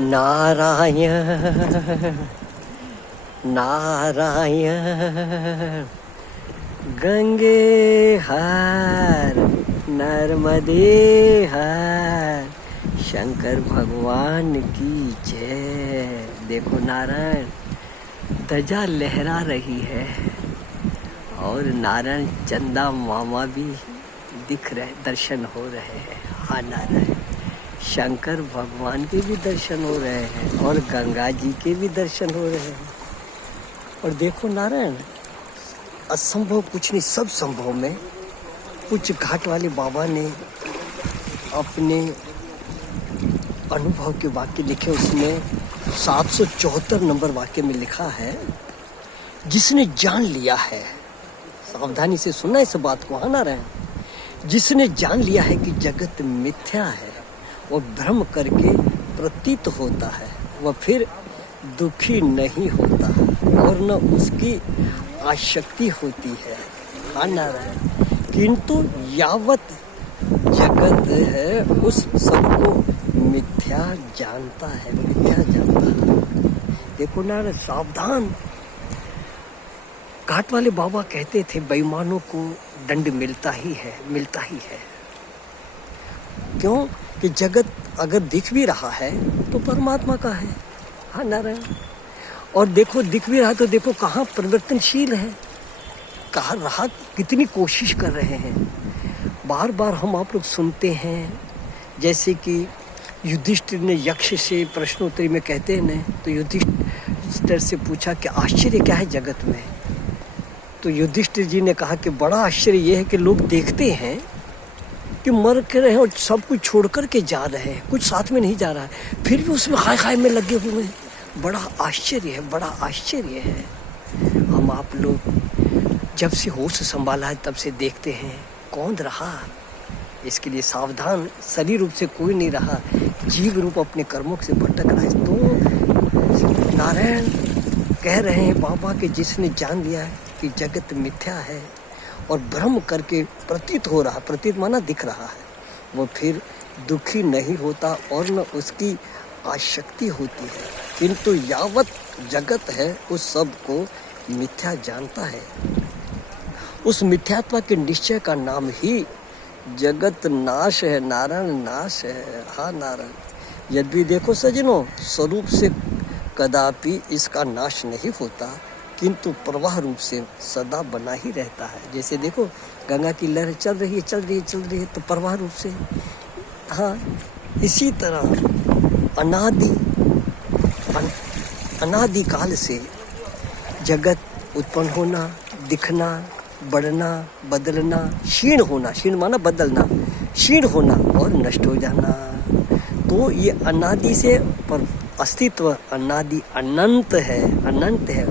नारायण नारायण गंगे हर नर्मदे हर शंकर भगवान की जय। देखो नारायण ध्वजा लहरा रही है और नारायण चंदा मामा भी दिख रहे, दर्शन हो रहे हैं। हाँ नारायण शंकर भगवान के भी दर्शन हो रहे हैं और गंगा जी के भी दर्शन हो रहे हैं। और देखो नारायण असंभव कुछ नहीं, सब संभव में। कुछ घाट वाले बाबा ने अपने अनुभव के वाक्य लिखे, उसमें 774 नंबर वाक्य में लिखा है, जिसने जान लिया है, सावधानी से सुनना इस बात को, आना रहे, जिसने जान लिया है कि जगत मिथ्या है, वह भ्रम करके प्रतीत होता है, वह फिर दुखी नहीं होता और न उसकी आसक्ति होती है। हाँ नारायण, किंतु यावत जगत है उस सबको मिथ्या जानता है, मिथ्या जानता है। देखो नारायण सावधान, घाट वाले बाबा कहते थे बेईमानों को दंड मिलता ही है, मिलता ही है। क्यों कि जगत अगर दिख भी रहा है तो परमात्मा का है। हाँ नारायण, और देखो दिख भी रहा तो देखो कहाँ परिवर्तनशील है, कहाँ रहा, कितनी कोशिश कर रहे हैं। बार बार हम आप लोग सुनते हैं, जैसे कि युधिष्ठिर ने यक्ष से प्रश्नोत्तरी में कहते हैं न, तो युधिष्ठिर से पूछा कि आश्चर्य क्या है जगत में। तो युधिष्ठिर जी ने कहा कि बड़ा आश्चर्य ये है कि लोग देखते हैं कि मर के रहे और सब कुछ छोड़ कर के जा रहे हैं, कुछ साथ में नहीं जा रहा है, फिर भी उसमें हाय हाय में लगे हुए हैं। बड़ा आश्चर्य है, बड़ा आश्चर्य है। हम आप लोग जब से होश संभाला है तब से देखते हैं कौन रहा, इसके लिए सावधान। शरीर रूप से कोई नहीं रहा, जीव रूप अपने कर्मों से भटक रहा है। तो नारायण कह रहे हैं बाबा कि जिसने जान लिया है कि जगत मिथ्या है और भ्रम करके प्रतीत हो रहा, प्रतीत माना दिख रहा है, वो फिर दुखी नहीं होता और न उसकी आसक्ति होती है, किंतु यावत जगत है उस सब को मिथ्या जानता है। उस मिथ्यात्व के निश्चय का नाम ही जगत नाश है, नारायण नाश है। हाँ नारायण, यदि देखो सजनों स्वरूप से कदापि इसका नाश नहीं होता, किंतु प्रवाह रूप से सदा बना ही रहता है। जैसे देखो गंगा की लहर चल रही है, चल रही है, चल रही है, तो प्रवाह रूप से। हाँ इसी तरह अनादि काल से जगत उत्पन्न होना, दिखना, बढ़ना, बदलना, क्षीण होना, क्षीण माना बदलना, क्षीण होना और नष्ट हो जाना। तो ये अनादि से पर अस्तित्व अनादि अनंत है, अनंत है।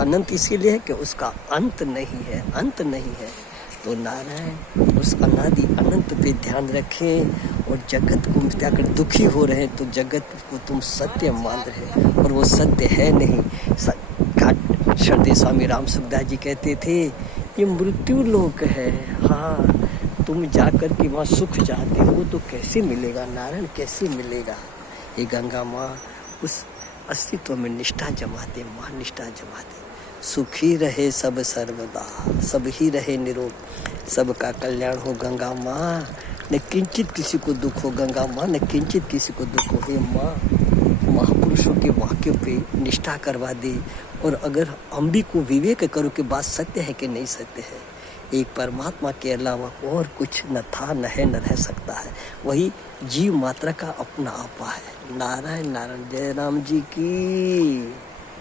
अनंत इसीलिए है कि उसका अंत नहीं है, अंत नहीं है। तो नारायण उस अनादि अनंत पे ध्यान रखें और जगत को मिथ्या कर दुखी हो रहे हैं तो जगत को तुम सत्य मान रहे और वो सत्य है नहीं। श्रद्धेय स्वामी राम सुखदास जी कहते थे ये मृत्यु लोक है। हाँ तुम जाकर के वहाँ सुख चाहते हो तो कैसे मिलेगा नारायण, कैसे मिलेगा। ये गंगा माँ उस अस्तित्व में निष्ठा जमा दे, माँ निष्ठा जमा दे। सुखी रहे सब सर्वदा, सब ही रहे निरोग, सबका कल्याण हो गंगा माँ। न किंचित किसी को दुख हो गंगा माँ, न किंचित किसी को दुख हो। हे माँ महापुरुषों के वाक्य पे निष्ठा करवा दे। और अगर हम भी को विवेक करो कि बात सत्य है कि नहीं सत्य है, एक परमात्मा के अलावा और कुछ न था, न है, न रह सकता है। वही जीव मात्रा का अपना आपा है। नारायण नारायण, जय राम जी की।